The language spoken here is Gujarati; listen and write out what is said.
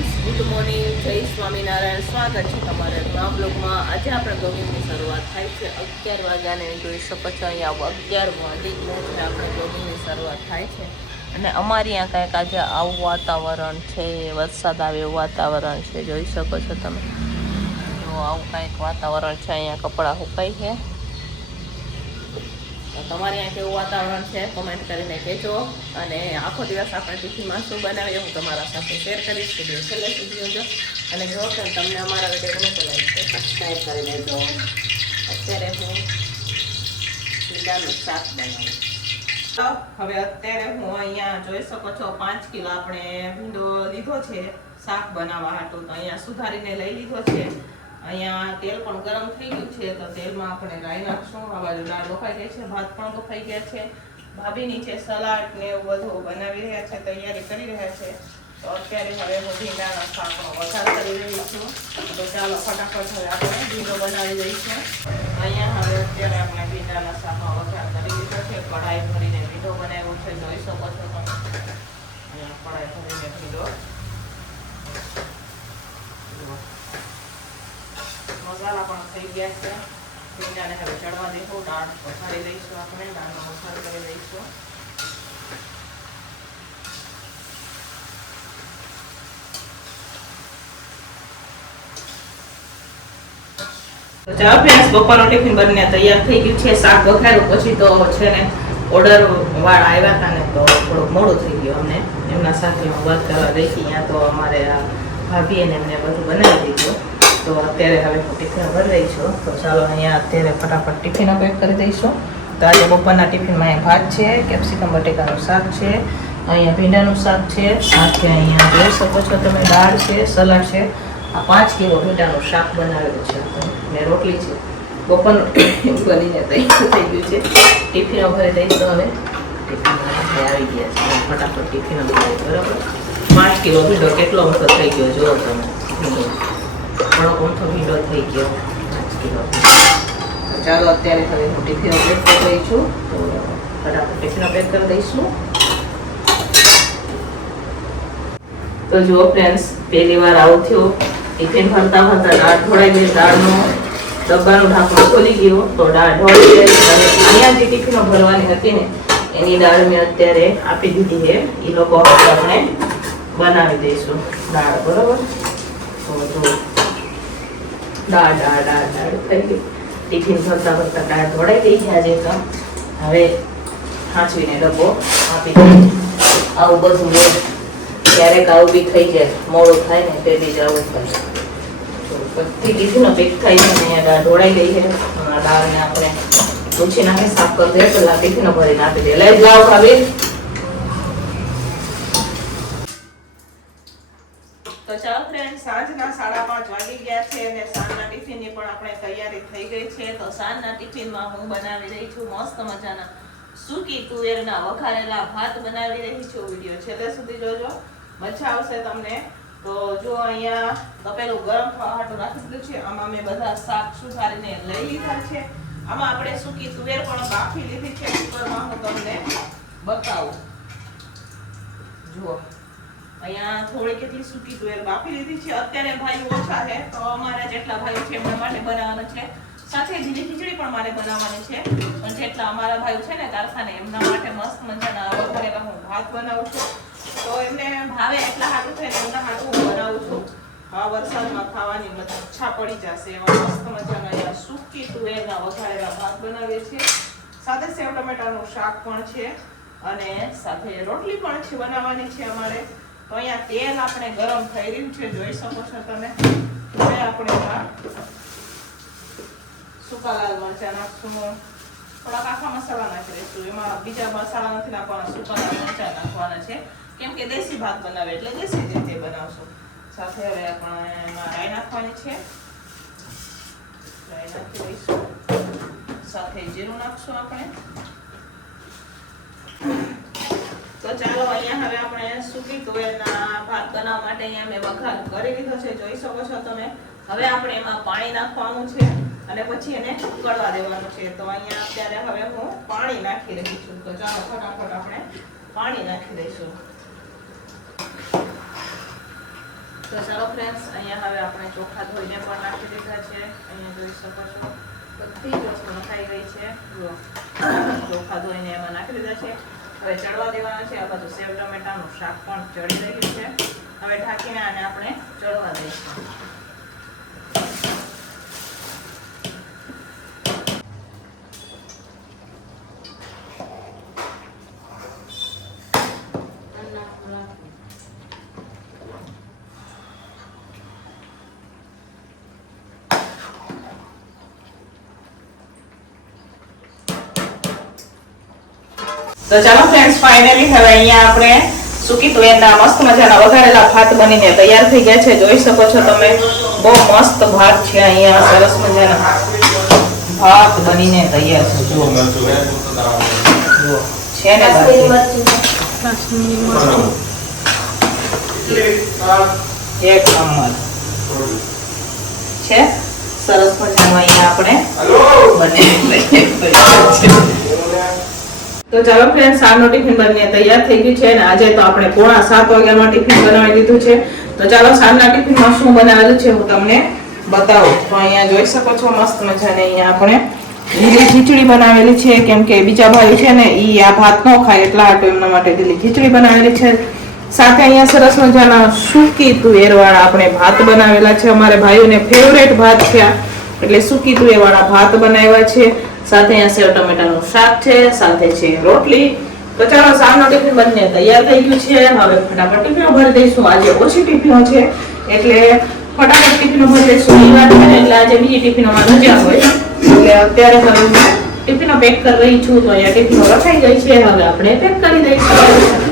ફ્રેન્ડ્સ, ગુડ મોર્નિંગ, જય સ્વામિનારાયણ. સ્વાગત છે તમારે નવા બ્લોગમાં. આજે આપણે બ્લોગિંગની શરૂઆત થાય છે 11 વાગ્યાને. જોઈ શકો છો અહીંયા 11 વાગી ગયા છે, આપણે બ્લોગિંગની શરૂઆત થાય છે. અને અમારી અહીંયા કંઈક આજે આવું વાતાવરણ છે, વરસાદ આવે એવું વાતાવરણ છે. જોઈ શકો છો તમે, તો આવું કંઈક વાતાવરણ છે. અહીંયા કપડાં સુકાય છે. તમારે અહીંયા કેવું વાતાવરણ છે કોમેન્ટ કરીને કહેજો. અને આખો દિવસ આપણે ટિફિનમાં શું બનાવીએ હું તમારા સાથે શેર કરીશ. વિડીયો છેલ્લે સુધી જોજો. અને જો કે તમને અમારા વિડીયો ગમે તો લાઈક સબસ્ક્રાઈબ કરી દેજો. અત્યારે હું ભીંડાનું શાક બનાવું. હવે અત્યારે હું અહીંયા જોઈ શકો છો 5 કિલો આપણે ભીંડો લીધો છે શાક બનાવવા હાટું. તો અહીંયા સુધારીને લઈ લીધો છે. અહીંયા તેલ પણ ગરમ થઈ ગયું છે, તો તેલમાં આપણે રાઈ નાખશું. આ બાજુ દાળ બફાઈ ગઈ છે, ભાત પણ બફાઈ ગયા છે. ભાભી નીચે સલાડ ને એવું બધું બનાવી રહ્યા છે, તૈયારી કરી રહ્યા છે. તો અત્યારે હવે હું ભીંડાના શાકનો વઘાર કરી રહી છું. તો ચાલો ફટાફટ હવે આપણે ભીંડો બનાવી દઈશું. અહીંયા હવે અત્યારે આપણે ભીંડાના શાકનો વઘાર કરી દીધો છે. કઢાઈ ભરીને ભીંડો બનાવ્યો છે, જોઈ શકો છો તમે. અહીંયા કઢાઈ ભરીને ભીંડો મસાલા પણ થઈ ગયા છે. ભીંડાને હવે ચડવા દઈશું. દાળ વઘારી દઈશું. આપણે દાળનો વઘાર કરી દઈશું. તો ચાલો ફ્રેન્ડ્સ, બપોરનો ટિફિન બનીને તૈયાર થઈ ગયું છે. શાક વઘાર્યું પછી તો છે ને ઓર્ડર વાળા આવ્યા હતા ને, તો થોડુંક મોડું થઈ ગયું અમને. એમના સાથે હું વાત કરવા ગઈ હતી. ત્યાં તો અમારે આ ભાભી અને એમને બધું બનાવી દીધું. તો અત્યારે હવે હું ટિફિન ભરી રહી છું. તો ચાલો અહીંયા અત્યારે ફટાફટ ટિફિન પેક કરી દઈશું. તો આજે બપોરના ટિફિનમાં અહીંયા ભાત છે, કેપ્સિકમ બટેકાનું શાક છે, અહીંયા ભીંડાનું શાક છે, સાથે અહીંયા જોઈ શકો છો તમે દાળ છે, સલાડ છે. આ 5 કિલો ભીંડાનું શાક બનાવેલું છે ને રોટલી છે. બપોરનું બનીને તૈયાર થઈ ગયું છે. ટિફિનો ભરી દઈશું. હવે ટિફિનમાં આવી ગયા છે. ફટાફટ ટિફિનો ભરી બરાબર. 5 કિલો ભીંડો કેટલો મોટો થઈ ગયો જુઓ તમે. ભીંડો થોડો ઊંધો ભીંડો થઈ ગયો 5 કિલો. ચાલો અત્યારે હવે હું ટિફિનો પેક કરી રહી છું. તો ફટાફટ ટિફિનો પેક કરી દઈશું. તો જુઓ ફ્રેન્ડ્સ, પહેલી વાર આવું થયું. ટિફિન ભરતા ભરતા દાળ ઢોળાઈ ગઈ. દાળનો ડબ્બાનું ઢાંકણું ખોલી ગયું તો દાળ ઢોળી ગઈ. અને અહીંયા જે ટિફિનો ભરવાની હતી ને એની દાળ મેં અત્યારે આપી દીધી છે. એ લોકો આપણે બનાવી દઈશું દાળ બરોબર. તો જો દાળ દાળ દાળ દાળ થઈ ગઈ. ટિફિન ભરતા ભરતા દાળ ઢોળાઈ ગઈ છે આજે. તો હવે હાંચવીને ડબ્બો આપી દઈએ. આવું બધું હોય ક્યારેક આવું બી થઈ જાય, મોડું થાય ને તે બી જ આવું થાય. બધી ટિફિનો પેક થઈ છે ને અહીંયા દાળ ઢોળાઈ ગઈ છે. દાળને આપણે પૂછી નાખી સાફ કરી દે, પેલા ટિફિનો ભરીને આપી દે. લઈ જાઓ ભાભી. તો ચાલો ફ્રેન્ડ, સાંજના 5:30 વાગી ગયા છે અને સાંજના ટિફિનની પણ આપણે તૈયારી થઈ ગઈ છે. તો સાંજના ટિફિનમાં હું બનાવી રહી છું મસ્ત મજાના સૂકી તુવેરના વઘારેલા ભાત બનાવી રહી છું. વિડીયો છેલ્લે સુધી જોજો, મજા આવશે તમને. તો જો અહીંયા તપેલું ગરમ થવા હાટું રાખી દીધું છે. આમાં મેં બધા શાક સુધારીને લઈ લીધા છે. આમાં આપણે સૂકી તુવેર પણ બાફી લીધી છે કુકરમાં. હું તમને બતાવું. જુઓ અહીંયા થોડી કેટલી સૂકી તુવેર બાફી લીધી છે. અત્યારે ભાઈ ઓછા છે, તો અમારા જેટલા ભાઈઓ છે એમના માટે બનાવવાનું છે. સાથે લીલી ખીચડી પણ મારે બનાવવાની છે. પણ જેટલા અમારા ભાઈઓ છે ને કારખાને, એમના માટે મસ્ત મજાના વઘારેલા હું ભાત બનાવું છું. તો એમને ભાવે એટલા હાટું થઈને એમના હાટું હું બનાવું છું. આ વરસાદમાં ખાવાની ઈચ્છા પડી જશે એવા મસ્ત મજાના અહીંયા સૂકી તુવેરના વઘારેલા ભાત બનાવીએ છીએ. સાથે સેવ ટમેટાનું શાક પણ છે અને સાથે રોટલી પણ છે બનાવવાની છે અમારે. તો અહીંયા તેલ આપણે ગરમ થઈ રહ્યું છે, જોઈ શકો છો તમે. હવે આપણે સૂકા લાલ મરચાં નાખશું. થોડાક આખા મસાલા નાખી દઈશું. એમાં બીજા મસાલા નથી નાખવાના, સૂકા લાલ મરચાં નાખવાના છે. કેમ કે દેશી ભાત બનાવે એટલે દેશી રીતે બનાવશું. સાથે હવે આપણે એમાં રાઈ નાખવાની છે. રાઈ નાખી દઈશું. સાથે જીરું નાખશું આપણે. તો ચાલો અહીંયા હવે આપણે સૂકી તુવેરના ભાત બનાવવા માટે અહીંયા મેં વઘાર કરી લીધો છે, જોઈ શકો છો તમે. હવે આપણે એમાં પાણી નાખવાનું છે અને પછી એને ઉકળવા દેવાનું છે. તો અહીંયા અત્યારે હવે હું પાણી નાખી રહી છું. તો ચાલો ફટાફટ આપણે પાણી નાખી દઈશું. તો ચાલો ફ્રેન્ડ્સ, અહીંયા હવે આપણે ચોખા ધોઈને પણ નાખી દીધા છે. અહીંયા જોઈ શકો છો બધી જ વસ્તુ નખાઈ ગઈ છે. જુઓ, ચોખા ધોઈને એમાં નાખી દીધા છે. હવે ચડવા દેવાના છે. આ બાજુ સેવ ટમેટાનું શાક પણ ચડી રહ્યું છે. હવે ઢાંકીને આને આપણે ચડવા દઈશું. તો ચાલો ફ્રેન્ડ્સ, ફાઇનલી હવે અહીંયા આપણે સૂકી તુવેરના મસ્ત મજાના વઘારેલા ભાત બનીને તૈયાર થઈ ગયા છે. જોઈ શકો છો તમે, બહુ મસ્ત ભાત છે. અહીંયા સરસ મજાના ભાત બનીને તૈયાર છે. જુઓ છે ને એક નંબર છે. સરસ મજાનું અહીંયા આપણે તો ચાલો ફ્રેન્ડ્સ, સાંજનો ટિફિન બનીને તૈયાર થઈ ગયું છે અને આજે તો આપણે 6:45 વાગ્યામાં ટિફિન બનાવી દીધું છે. તો ચાલો સાંજના ટિફિનમાં શું બનાવેલું છે હું તમને બતાવું. તો અહીંયા જોઈ શકો છો મસ્ત મજાની અહીંયા આપણે લીલી ખીચડી બનાવેલી છે, કેમ કે બીજા ભાઈ છે ને ઈ આ ભાત ન ખાય એટલા હાટુ એમના માટે લીલી ખીચડી બનાવેલી છે. સાથે અહીંયા સરસ મજાના સૂકી તુવેરવાળા આપણે ભાત બનાવેલા છે. અમારે ભાઈઓને ફેવરેટ ભાત છે, એટલે સૂકી તુવેરવાળા ભાત બનાવ્યા છે. સાથે અહીંયા સેવ ટમેટાનું શાક છે, સાથે છે રોટલી. તો ચાલો સાંજનો ટિફિન બનીને તૈયાર થઈ ગયું છે. હવે ફટાફટ ટિફિનો ભરી દઈશું. આજે ઓછી ટિફિનો છે એટલે ફટાફટ ટિફિનો ભરી દઈશું. એ વાત છે એટલે આજે બીજી ટિફિનોમાં રજા હોય એટલે અત્યારે હવે ટિફિનો પેક કરી રહી છું. તો અહીંયા ટિફિનો રખાઈ ગઈ છે, હવે આપણે પેક કરી દઈશું.